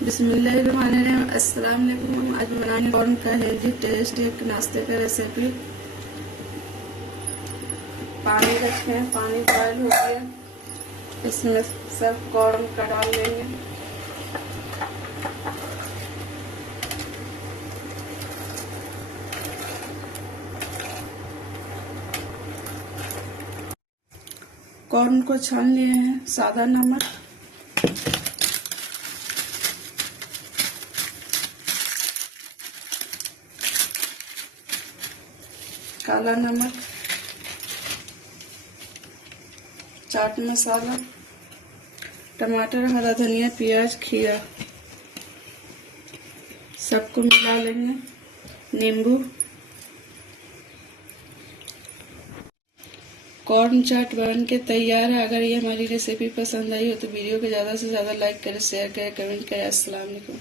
बिस्मिल्लाहिर्रहमानिर्रहीम। अस्सलाम वालेकुम। आज मैं बनाने कॉर्न का हेल्दी टेस्ट एक नाश्ते का रेसिपी। पानी रखे हैं, पानी बॉयल हो गया, इसमें सब कॉर्न का डाल लेंगे। कॉर्न को छान लिए हैं, सादा नमक, काला नमक, चाट मसाला, टमाटर, हरा धनिया, प्याज, खीरा, सबको मिला लेंगे। नींबू। कॉर्न चाट बन के तैयार है। अगर ये हमारी रेसिपी पसंद आई हो तो वीडियो को ज़्यादा से ज़्यादा लाइक करें, शेयर करें, कमेंट करें। अस्सलाम वालेकुम।